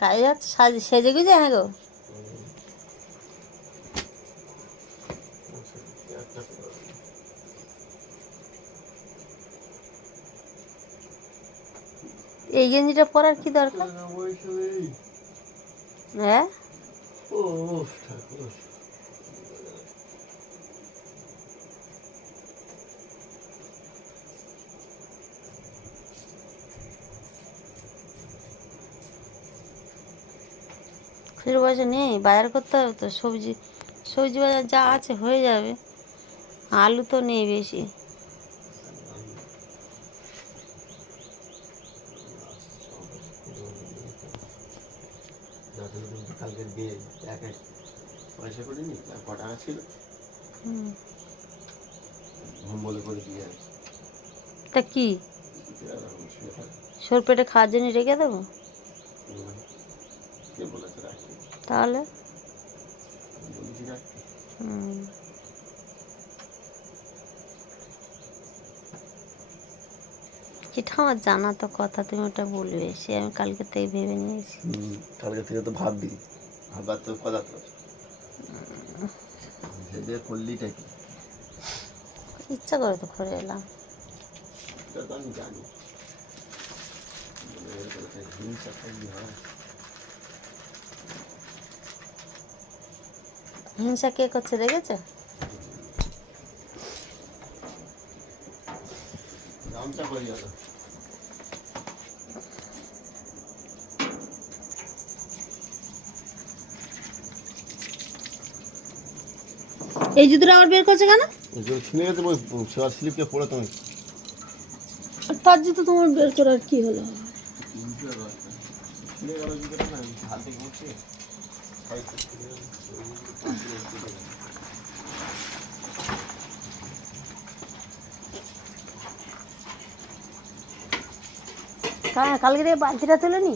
কাজে যাচ্ছে সেজে গুজে? হ্যাঁ গো। এই গেঞ্জিটা পরার কি দরকার? হ্যাঁ, খুচরো পয়সা নেই, বাজার করতে হবে তো। সবজি সবজি বাজার যা আছে হয়ে যাবে। আলু তো নেই বেশি। কালকে দিয়ে এক এক পয়সা করে নি, আর ক টাকা ছিল বলে করে দিয়ে আসি। তা কি সর পেটে খাওয়ার জন্য রেখে দেবো? কে বলেছে রাখতে? তাহলে বলেছি রাখতে। এটা আমার জানা তো কথা, তুমি ওটা বলবে, সে আমি কালকে থেকে ভেবে নিয়েছি। কালকে থেকে তো ভাববি, ভাববার তো কথা তো ভেবে করলিটা কি? ইচ্ছা করে তো করে এলাম। এটা তো আমি জানি। হিংসা থাকলে হয়? হিংসা কে করছে দেখেছো? গামছা করে গেল। এই জুতোটা আমার বের করছে কেন? ছিঁড়ে গেছে, সেবার স্লিপকে পড়ে তুমি তার জুতো তোমার বের করার কি হলো? ছিঁড়ে গেল জুতোটা না, হাত থেকে উঠছে। কালকে থেকে বালতিটা তুলে নি।